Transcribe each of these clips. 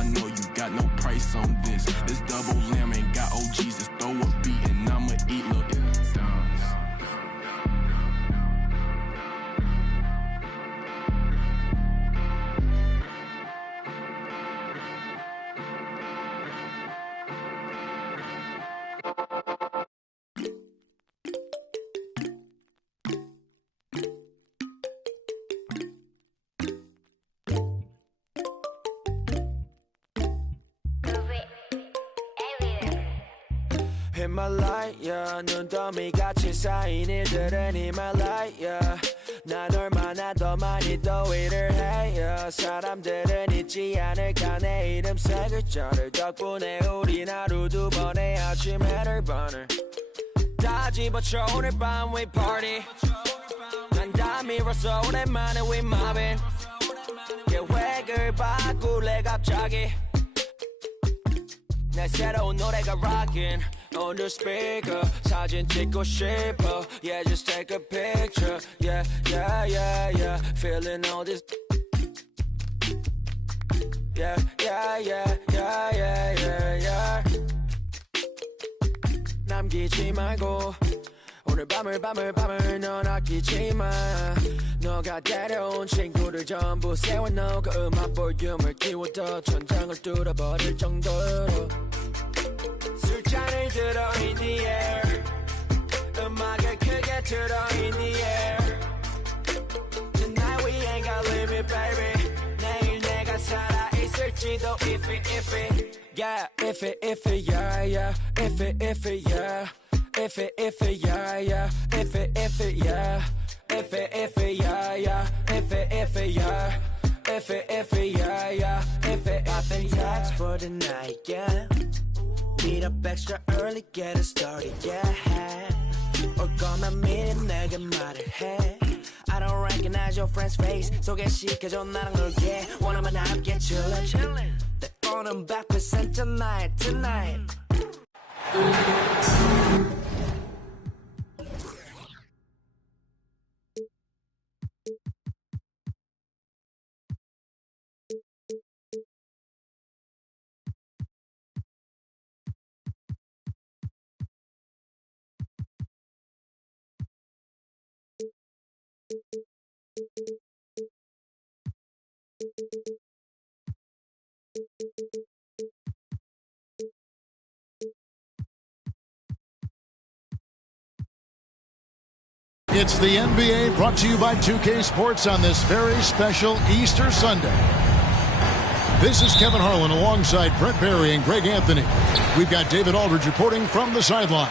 I know you got no price on this. This double lamb ain't got OGs, just throw a beat and I'ma eat, look. 히말라야 눈더미 같이 쌓인 일들은 히말라야 난 얼마나 더 많이 더위를 해요 사람들은 잊지 않을까 내 이름 세 글자를 덕분에 우린 하루 두 번의 아침 해를 번을 다 집어쳐 오늘 밤 we party 난 다 밀었어 오랜만에 we mobbing 계획을 바꿀래 갑자기 내 새로운 노래가 rockin' on the speaker 사진 찍고 싶어 yeah just take a picture yeah yeah yeah yeah feeling all this yeah yeah yeah yeah yeah yeah yeah 남기지 말고 오늘 밤을 넌 아끼지 마 너가 데려온 친구들 전부 세워놓고 음악 볼륨을 키워둬 천장을 뚫어버릴 정도로 술잔을 들어 in the air 음악을 크게 틀어 in the air Tonight we ain't got limit baby 내일 내가 살아있을지도 if it yeah if it yeah yeah if it yeah if it yeah yeah if it yeah if it yeah yeah if it yeah if it yeah yeah if it poppin' tags for the night yeah meet up extra early get it started yeah 올 거면 미리 내게 말을 해 I don't recognize your friend's face 소개시켜줘 나랑 놀게 원하면 함께 chillin' 내 오는 100% tonight It's the NBA brought to you by 2K Sports on this very special Easter Sunday. This is Kevin Harlan alongside Brett Barry and Greg Anthony. We've got David Aldridge reporting from the sideline.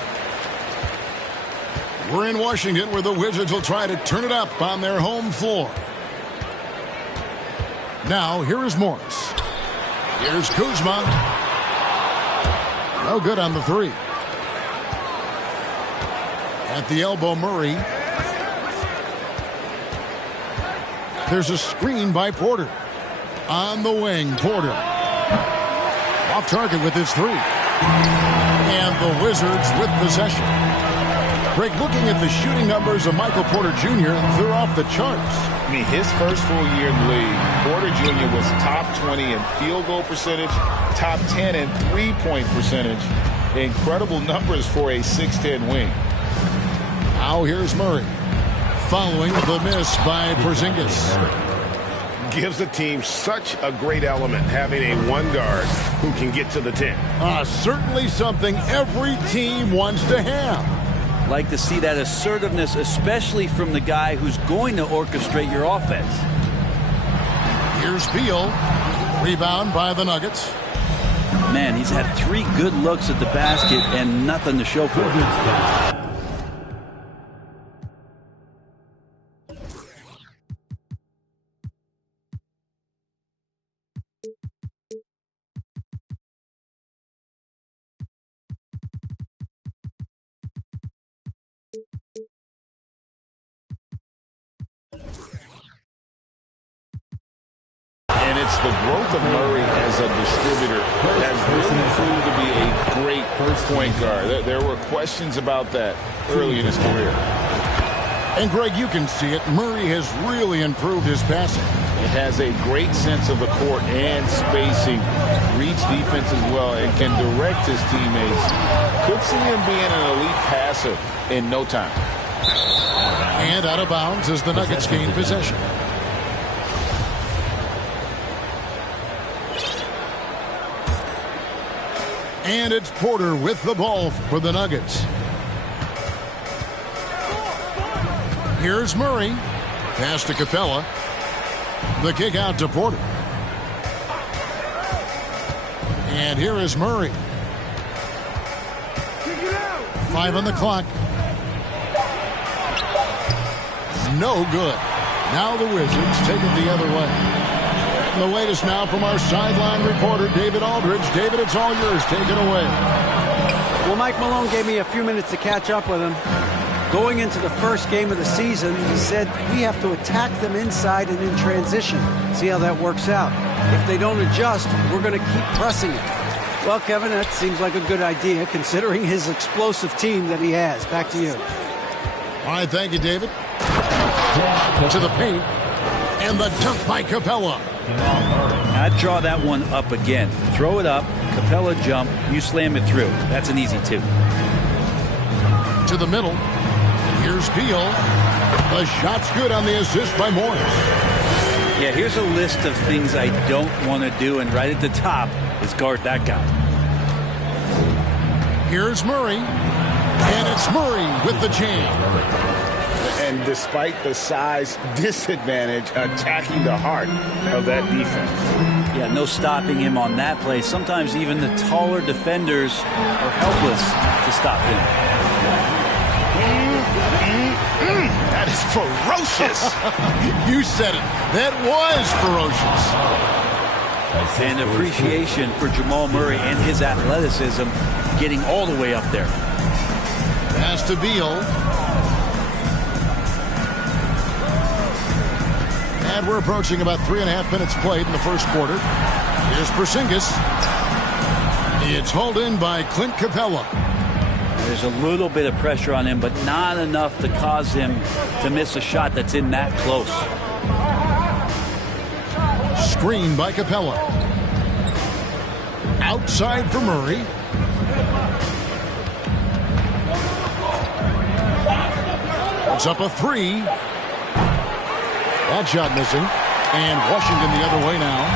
We're in Washington where the Wizards will try to turn it up on their home floor. Now, here is Morris. Here's Kuzma. No good on the three. At the elbow, Murray. There's a screen by Porter. On the wing, Porter. Off target with his three. And the Wizards with possession. Greg, looking at the shooting numbers of Michael Porter Jr., they're off the charts. I mean, his first full year in the league, Porter Jr. was top 20 in field goal percentage, top 10 in three-point percentage. Incredible numbers for a 6'10 wing. Now here's Murray. Following the miss by Porzingis. Gives the team such a great element having a one guard who can get to the 10. Certainly something every team wants to have. Like to see that assertiveness, especially from the guy who's going to orchestrate your offense. Here's Beal. Rebound by the Nuggets. Man, he's had 3 good looks at the basket and nothing to show for it. And it's the growth of Murray as a distributor that has really proved to be a great point guard. There were questions about that early in his career. And Greg, you can see it. Murray has really improved his passing. It has a great sense of the court and spacing. Reads defense as well and can direct his teammates. Could see him being an elite passer in no time. And out of bounds as the Nuggets gain possession. And it's Porter with the ball for the Nuggets. Here's Murray. Pass to Capella. The kick out to Porter. And here is Murray. 5 on the clock. No good. Now the Wizards take it the other way. And the latest now from our sideline reporter, David Aldridge. David, it's all yours. Take it away. Well, Mike Malone gave me a few minutes to catch up with him. Going into the first game of the season, he said we have to attack them inside and in transition. See how that works out. If they don't adjust, we're going to keep pressing it. Well, Kevin, that seems like a good idea considering his explosive team that he has. Back to you. All right, thank you, David. To the paint. And the dunk by Capella. I'd draw that one up again. Throw it up, Capella jump, you slam it through. That's an easy 2. To the middle. Here's Beal. The shot's good on the assist by Morris. Yeah, here's a list of things I don't want to do, and right at the top is guard that guy. Here's Murray. And it's Murray with the jam. And despite the size disadvantage, attacking the heart of that defense. Yeah, no stopping him on that play. Sometimes even the taller defenders are helpless to stop him. That is ferocious. You said it. That was ferocious. And appreciation for Jamal Murray and his athleticism getting all the way up there. Pass to Beal. And we're approaching about 3.5 minutes played in the first quarter. Here's Porzingis. It's hauled in by Clint Capella. There's a little bit of pressure on him, but not enough to cause him to miss a shot that's in that close. Screen by Capella. Outside for Murray. It's up a 3. That shot missing. And Washington the other way now.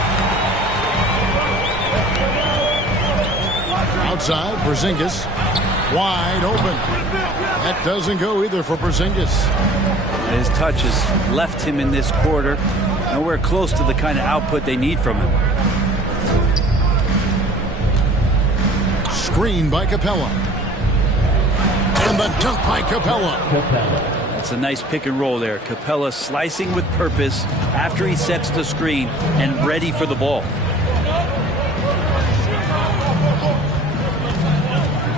Outside, Porzingis. Wide open. That doesn't go either for Porzingis. His touch has left him in this quarter. Nowhere close to the kind of output they need from him. Screen by Capella. And the dunk by Capella. It's a nice pick and roll there. Capella slicing with purpose after he sets the screen and ready for the ball.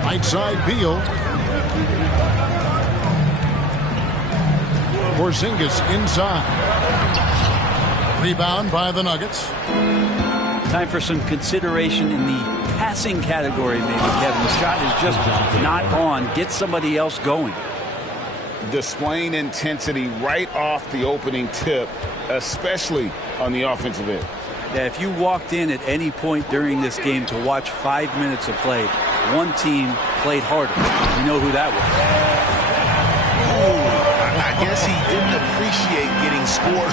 Right side, Beal. Porzingis inside. Rebound by the Nuggets. Time for some consideration in the passing category, maybe, Kevin. The shot is just not on. Get somebody else going. Displaying intensity right off the opening tip, especially on the offensive end. Yeah, if you walked in at any point during this game to watch 5 minutes of play, one team played harder. You know who that was. I guess he didn't appreciate getting scored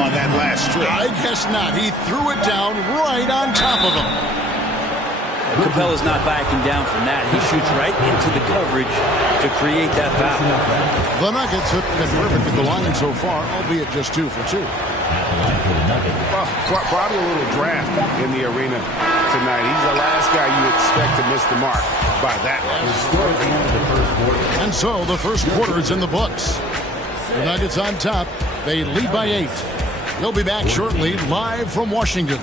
on that last trip. I guess not. He threw it down right on top of him. Capella's not backing down from that. He shoots right into the coverage to create that foul. The Nuggets have been perfect at the line so far, albeit just 2 for 2. Probably a little draft in the arena tonight. He's the last guy you expect to miss the mark by that much. And so the first quarter is in the books. The Nuggets on top. They lead by 8. They'll be back shortly, live from Washington.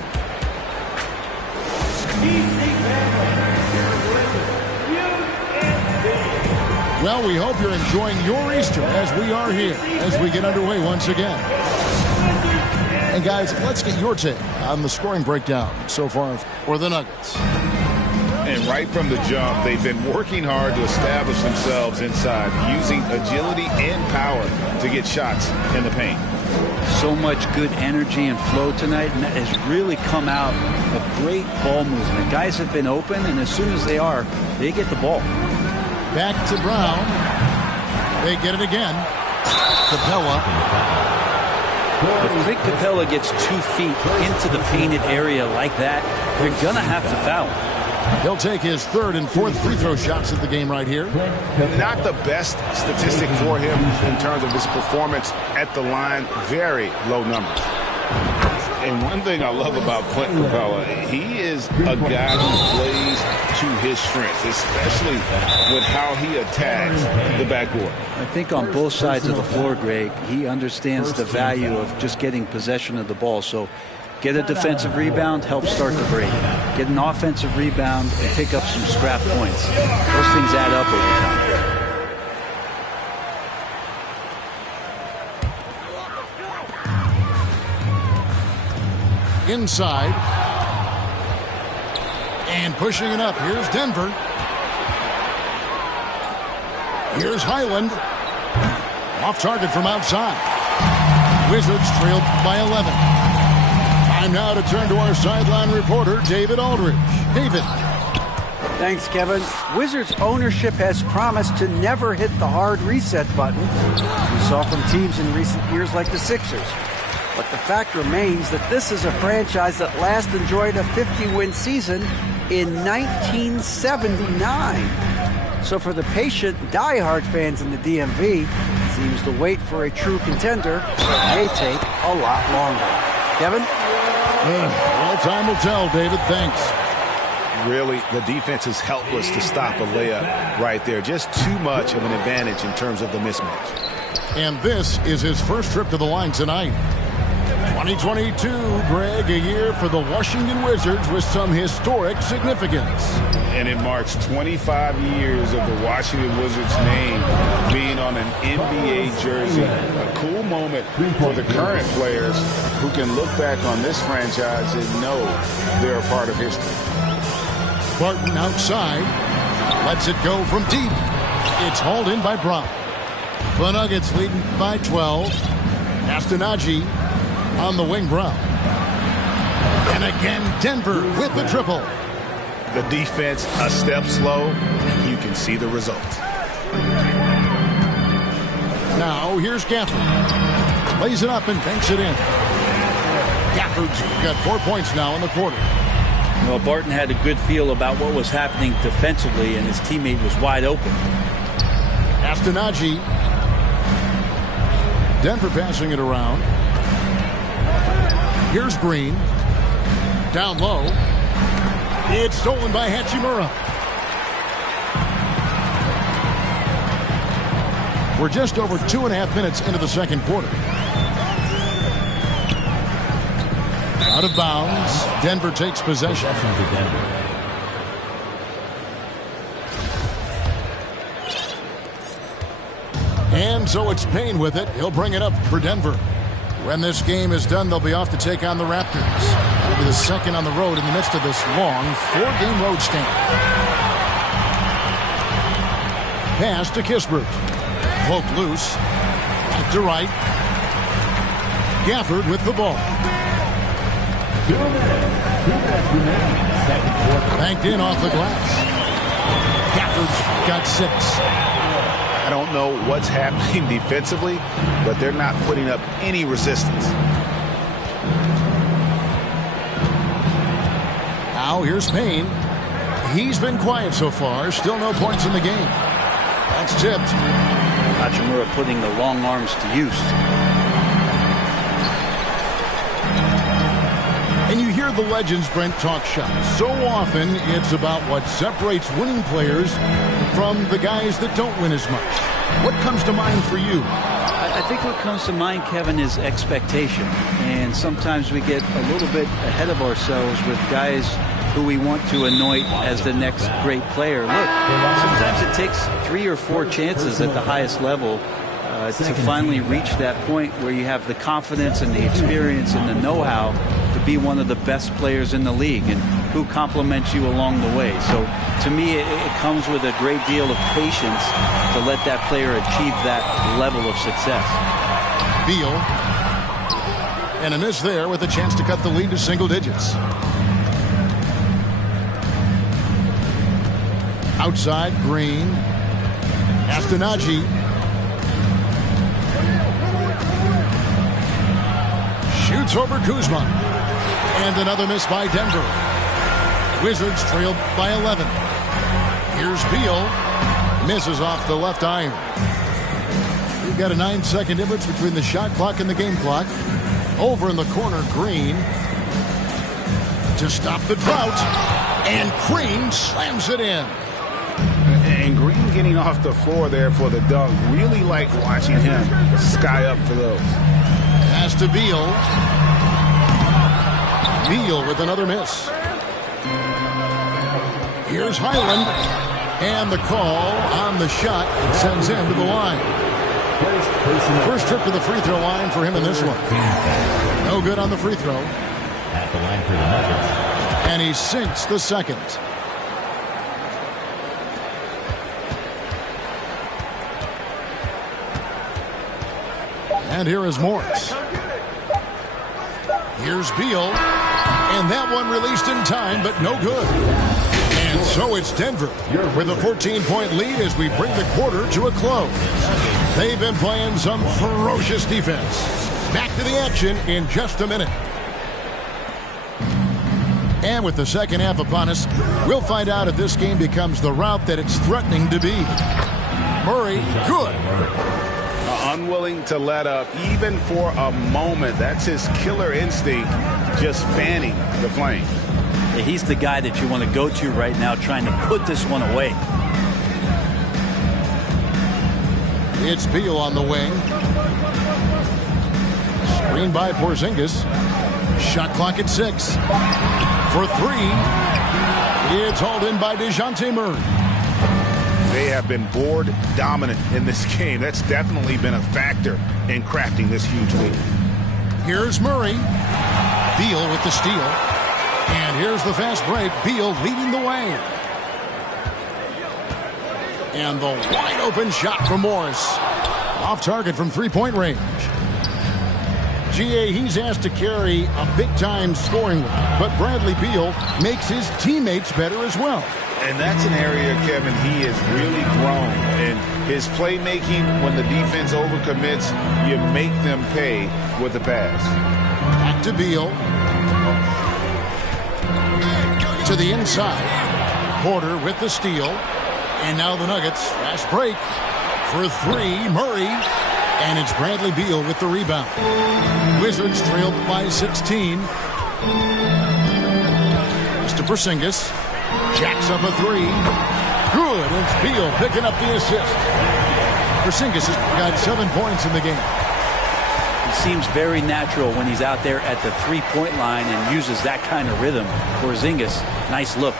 Well, we hope you're enjoying your Easter as we are here, as we get underway once again. And guys, let's get your take on the scoring breakdown so far for the Nuggets. And right from the jump, they've been working hard to establish themselves inside, using agility and power to get shots in the paint. So much good energy and flow tonight, and that has really come out of great ball movement. Guys have been open, and as soon as they are, they get the ball. Back to Brown. They get it again. Capella. If Clint Capella gets 2 feet into the painted area like that, they're going to have to foul. He'll take his 3rd and 4th free throw shots of the game right here. Not the best statistic for him in terms of his performance at the line. Very low numbers. And one thing I love about Clint Capella, he is a guy who plays to his strengths, especially with how he attacks the backboard. I think on both sides of the floor, Greg, he understands the value of just getting possession of the ball. So get a defensive rebound, help start the break. Get an offensive rebound and pick up some scrap points. Those things add up over time. Inside. And pushing it up. Here's Denver. Here's Highland. Off target from outside. Wizards trailed by 11. Time now to turn to our sideline reporter, David Aldridge. David. Thanks, Kevin. Wizards ownership has promised to never hit the hard reset button we saw from teams in recent years like the Sixers. But the fact remains that this is a franchise that last enjoyed a 50-win season in 1979. So for the patient, diehard fans in the DMV, it seems the wait for a true contender may take a lot longer. Kevin? Well, time will tell, David. Thanks. Really, the defense is helpless to stop a layup right there. Just too much of an advantage in terms of the mismatch. And this is his first trip to the line tonight. 2022, Greg, a year for the Washington Wizards with some historic significance. And it marks 25 years of the Washington Wizards name being on an NBA jersey. A cool moment for the current players who can look back on this franchise and know they're a part of history. Barton outside. Lets it go from deep. It's hauled in by Brown. The Nuggets leading by 12. Astanaji on the wing, Brown. And again, Denver with the triple. The defense a step slow. You can see the result. Now here's Gafford. Lays it up and banks it in. Gafford's got 4 points now in the quarter. Well, Barton had a good feel about what was happening defensively, and his teammate was wide open. Astanaji. Denver passing it around. Here's Green. Down low. It's stolen by Hachimura. We're just over 2.5 minutes into the second quarter. Out of bounds. Denver takes possession. And so it's Payne with it. He'll bring it up for Denver. When this game is done, they'll be off to take on the Raptors. It'll be the second on the road in the midst of this long 4-game road stint. Pass to Kispert. Poked loose. Back to right. Gafford with the ball. Banked in off the glass. Gafford's got 6. I don't know what's happening defensively, but they're not putting up any resistance. Now here's Payne. He's been quiet so far. Still no points in the game. That's tipped. Hachimura putting the long arms to use. And you hear the legends, Brent, talk shop. So often it's about what separates winning players from the guys that don't win as much. What comes to mind for you? I think what comes to mind, Kevin, is expectation. And sometimes we get a little bit ahead of ourselves with guys who we want to anoint as the next great player. Look, sometimes it takes 3 or 4 chances at the highest level to finally reach that point where you have the confidence and the experience and the know-how to be one of the best players in the league and who compliments you along the way. So to me, it comes with a great deal of patience to let that player achieve that level of success. Beal And a miss there with a chance to cut the lead to single digits. Outside, Green. Astonaghi. Shoots over Kuzma. And another miss by Denver. Wizards trailed by 11. Here's Beal. Misses off the left iron. We've got a 9-second difference between the shot clock and the game clock. Over in the corner, Green. To stop the drought. And Green slams it in. And Green getting off the floor there for the dunk. Really like watching him sky up for those. Pass to Beal. Beal with another miss. Here's Highland. And the call on the shot. It sends him to the line. First trip to the free throw line for him in this one. No good on the free throw. At the line for the Nuggets. And he sinks the second. And here is Morris. Here's Beal. And that one released in time, but no good. And so it's Denver with a 14-point lead as we bring the quarter to a close. They've been playing some ferocious defense. Back to the action in just a minute. And with the second half upon us, we'll find out if this game becomes the route that it's threatening to be. Murray, good. Unwilling to let up even for a moment. That's his killer instinct, just fanning the flame. Yeah, he's the guy that you want to go to right now trying to put this one away. It's Beal on the wing. Screen by Porzingis. Shot clock at 6. For 3. It's hauled in by DeJounte Murray. They have been board dominant in this game. That's definitely been a factor in crafting this huge lead. Here's Murray. Beal with the steal. And here's the fast break. Beal leading the way. And the wide open shot from Morris. Off target from three-point range. GA, he's asked to carry a big-time scoring role, but Bradley Beal makes his teammates better as well. And that's an area, Kevin, he has really grown. And his playmaking, when the defense overcommits, you make them pay with the pass. Back to Beal. To the inside. Porter with the steal. And now the Nuggets. Fast break. For 3, Murray. And it's Bradley Beal with the rebound. Wizards trailed by 16. Pass to Porzingis. Jacks up a 3. Good. It's Beal picking up the assist. Porzingis has got 7 points in the game. He seems very natural when he's out there at the three-point line and uses that kind of rhythm. Porzingis, nice look.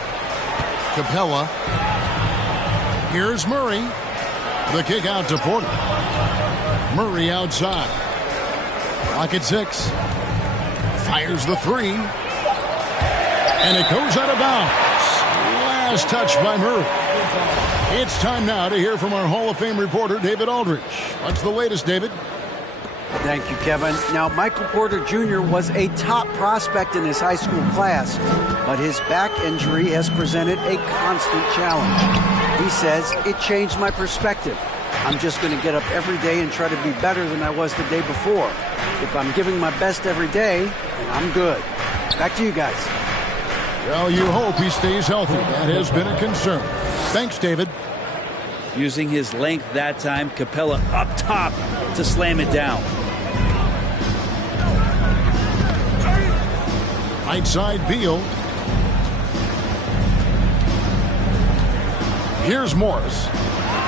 Capella. Here's Murray. The kick out to Porter. Murray outside. Clock at 6. Fires the 3. And it goes out of bounds. Last touch by Murray. It's time now to hear from our Hall of Fame reporter, David Aldridge. What's the latest, David? Thank you, Kevin. Now, Michael Porter Jr. was a top prospect in his high school class, but his back injury has presented a constant challenge. He says, it changed my perspective. I'm just going to get up every day and try to be better than I was the day before. If I'm giving my best every day, then I'm good. Back to you guys. Well, you hope he stays healthy. That has been a concern. Thanks, David. Using his length that time, Capella up top to slam it down. Right side, Beal. Here's Morris.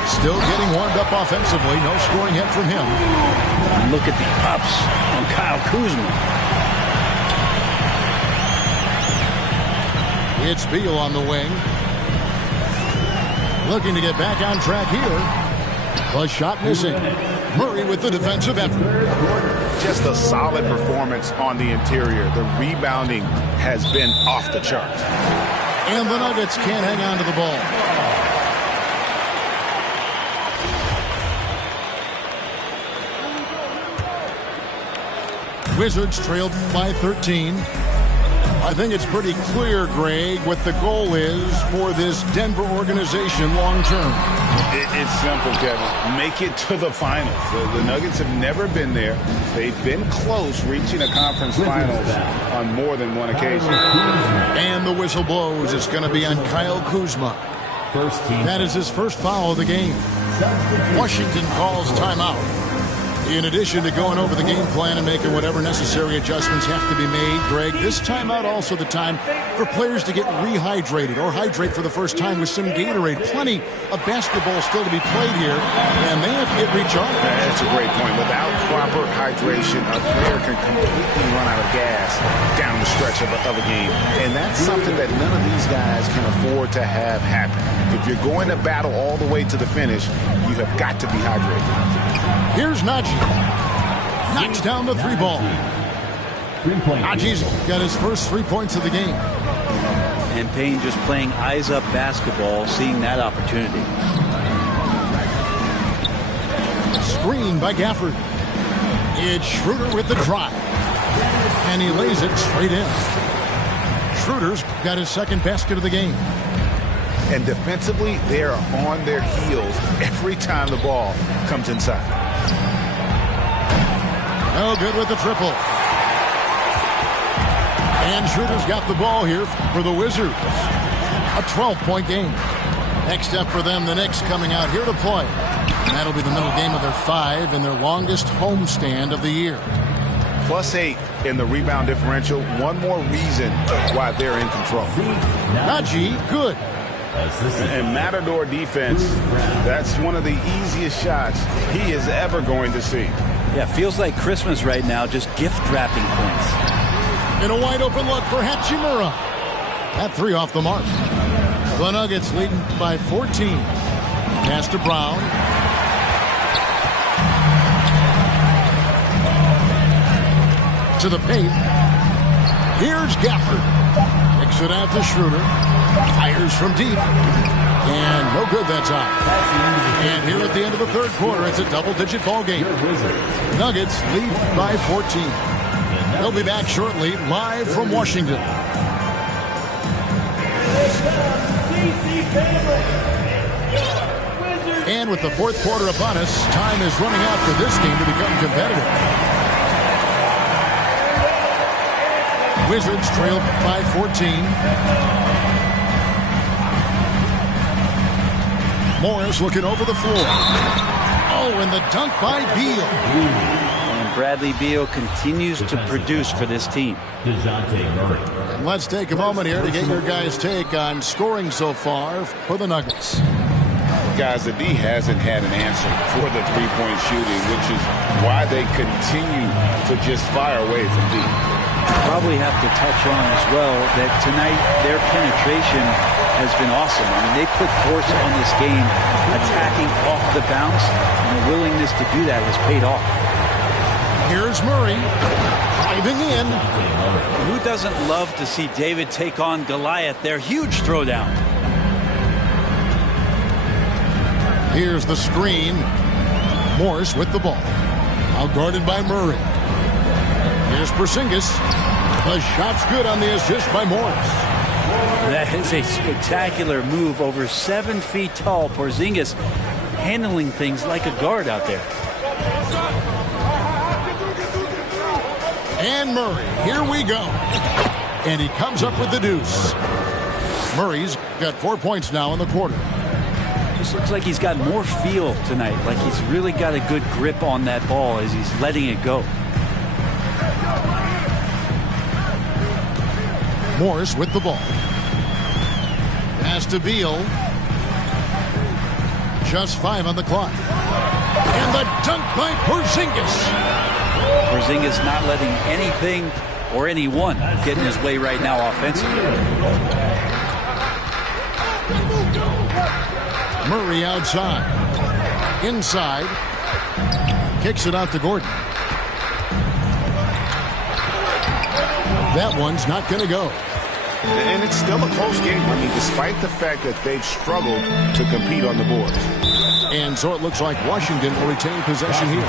Still getting warmed up offensively. No scoring yet from him. And look at the ups on Kyle Kuzma. It's Beal on the wing. Looking to get back on track here. The shot missing. Murray with the defensive effort. Just a solid performance on the interior. The rebounding has been off the charts. And the Nuggets can't hang on to the ball. Wizards trailed by 13. I think it's pretty clear, Greg, what the goal is for this Denver organization long term. It's simple, Kevin. Make it to the finals. The Nuggets have never been there. They've been close reaching a conference finals on more than one occasion. And the whistle blows. It's going to be on Kyle Kuzma. That is his first foul of the game. Washington calls timeout. In addition to going over the game plan and making whatever necessary adjustments have to be made, Greg, this timeout also the time for players to get rehydrated or hydrate for the first time with some Gatorade. Plenty of basketball still to be played here, and they have to get recharged. That's a great point. Without proper hydration, a player can completely run out of gas down the stretch of a game, and that's something that none of these guys can afford to have happen. If you're going to battle all the way to the finish, you have got to be hydrated. Here's Najee. Knocks down the three ball. Najee's got his first 3 points of the game. And Payne just playing eyes up basketball, seeing that opportunity. Screen by Gafford. It's Schroeder with the drive. And he lays it straight in. Schroeder's got his second basket of the game. And defensively, they are on their heels every time the ball comes inside. No good with the triple. And Schroeder's got the ball here for the Wizards. A 12-point game. Next up for them, the Knicks coming out here to play. And that'll be the middle game of their 5 and their longest homestand of the year. +8 in the rebound differential. One more reason why they're in control. Najee, good. And Matador defense, that's one of the easiest shots he is ever going to see. Yeah, feels like Christmas right now, just gift wrapping points. In a wide open look for Hachimura. That 3 off the mark. The Nuggets leading by 14. Pass to Brown. To the paint. Here's Gafford. Kicks it out to Schroeder. Fires from deep. And no good that time. And here at the end of the third quarter, it's a double-digit ball game. Nuggets lead by 14. They'll be back shortly, live from Washington. And with the fourth quarter upon us, time is running out for this game to become competitive. Wizards trail by 14. Morris looking over the floor. Oh, and the dunk by Beal. And Bradley Beal continues to produce for this team. And let's take a moment here to get your guys' take on scoring so far for the Nuggets. Guys, the D hasn't had an answer for the three-point shooting, which is why they continue to just fire away from deep. Probably have to touch on as well that tonight their penetration has been awesome. I mean, they put force on this game, attacking off the bounce, and the willingness to do that has paid off. Here's Murray, diving in. Who doesn't love to see David take on Goliath? Their huge throwdown. Here's the screen. Morris with the ball. Now guarded by Murray. Here's Porzingis. The shot's good on the assist by Morris. That is a spectacular move. Over 7 feet tall. Porzingis handling things like a guard out there. And Murray, here we go. And he comes up with the deuce. Murray's got 4 points now in the quarter. This looks like he's got more feel tonight. Like he's really got a good grip on that ball as he's letting it go. Morris with the ball. Pass to Beal. Just 5 on the clock. And the dunk by Porzingis. Porzingis not letting anything or anyone get in his way right now offensively. Murray outside. Inside. Kicks it out to Gordon. That one's not going to go. And it's still a close game. I mean, despite the fact that they've struggled to compete on the boards. And so it looks like Washington will retain possession here.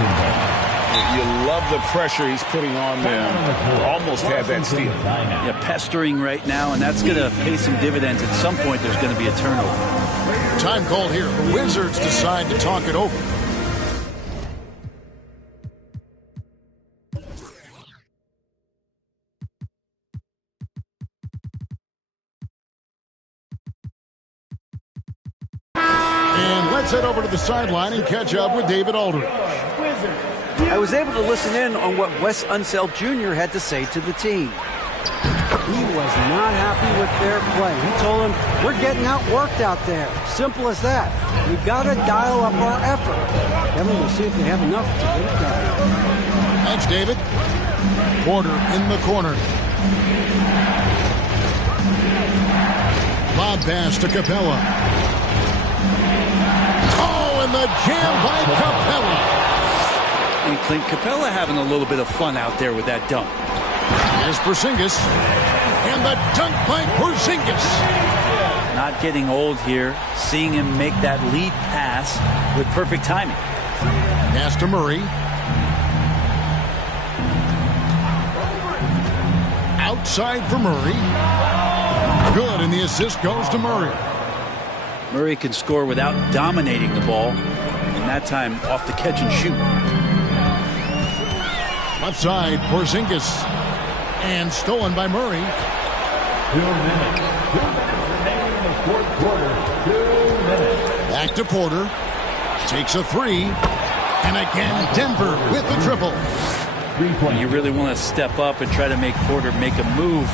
You love the pressure he's putting on them. Almost had that steal. Yeah, pestering right now, and that's going to pay some dividends. At some point, there's going to be a turnover. Time called here. The Wizards decide to talk it over. And let's head over to the sideline and catch up with David Aldridge. I was able to listen in on what Wes Unseld Jr. had to say to the team. He was not happy with their play. He told them, we're getting outworked out there. Simple as that. We got to dial up our effort. Kevin, we'll see if they have enough to get it done. Thanks, David. Porter in the corner. Lob pass to Capella. Oh, and the jam by Capella. And Clint Capella having a little bit of fun out there with that dunk. Here's Porzingis. And the dunk by Porzingis. Not getting old here. Seeing him make that lead pass with perfect timing. Pass to Murray. Outside for Murray. Good, and the assist goes to Murray. Murray can score without dominating the ball. And that time off the catch and shoot. Left side, Porzingis. And stolen by Murray. 2 minutes. 2 minutes remaining in the fourth quarter. 2 minutes. Back to Porter. Takes a three. And again, Denver with the triple. When you really want to step up and try to make Porter make a move,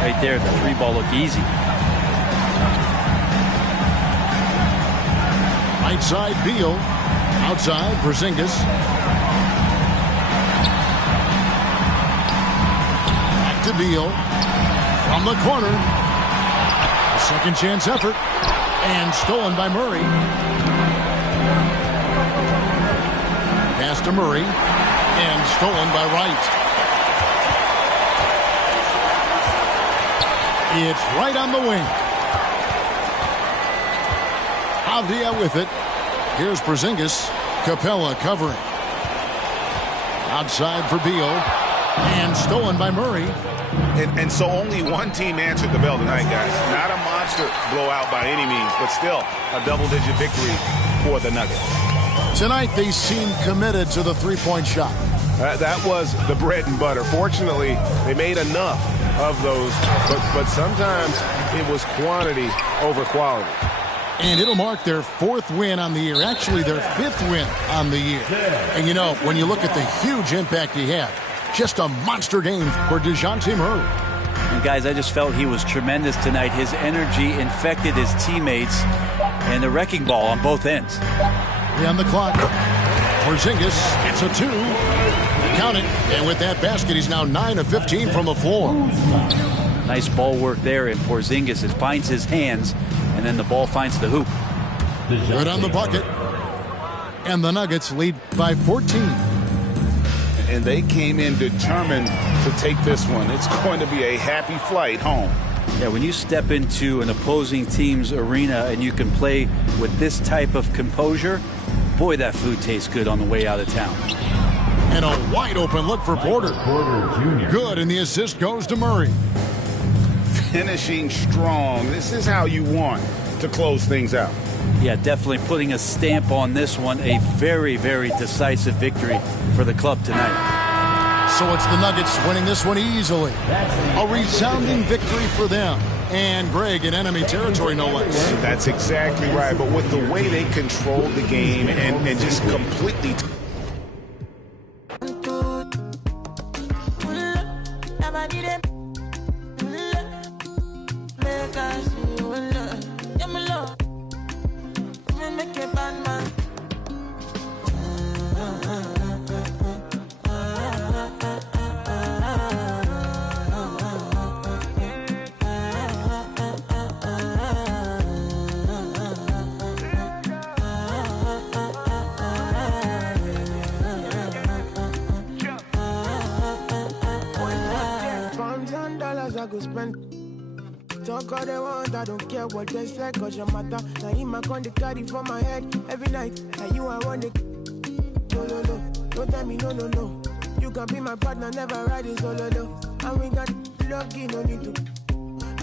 right there, the three ball looked easy. Right side, Beal. Outside, Porzingis. Back to Beal. From the corner. A second chance effort. And stolen by Murray. Pass to Murray. And stolen by Wright. It's right on the wing. Avdia with it. Here's Porzingis. Capella covering. Outside for Beal. And stolen by Murray. And so only one team answered the bell tonight, guys. Not a monster blowout by any means, but still a double-digit victory for the Nuggets. Tonight, they seem committed to the three-point shot. That was the bread and butter. Fortunately, they made enough of those, but sometimes it was quantity over quality. And it'll mark their fourth win on the year. Actually, their fifth win on the year. And, you know, when you look at the huge impact he had, just a monster game for DeJounte Murray. And, guys, I just felt he was tremendous tonight. His energy infected his teammates, and the wrecking ball on both ends. 3 on the clock. Porzingis, it's a 2. Count it. And with that basket, he's now 9 of 15 from the floor. Nice ball work there, and Porzingis finds his hands, and then the ball finds the hoop. Good on the bucket. And the Nuggets lead by 14. And they came in determined to take this one. It's going to be a happy flight home. Yeah, when you step into an opposing team's arena and you can play with this type of composure, boy, that food tastes good on the way out of town. And a wide open look for Porter. Good, and the assist goes to Murray. Finishing strong. This is how you want to close things out. Yeah, definitely putting a stamp on this one. A very, very decisive victory for the club tonight. So it's the Nuggets winning this one easily. A resounding victory for them. And Greg in enemy territory, no less. That's exactly right. But with the way they controlled the game and just completely... Talk all they want, I don't care what they say, cause your matter. Now him I con the carry for my head every night. Now you I want it. Don't tell me no, no, no. You can be my partner, never riding solo, no. And we got lucky, no need to.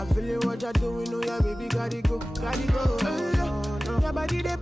I feel it, what you're doing, oh yeah, baby, gotta go, gotta go. Your body, they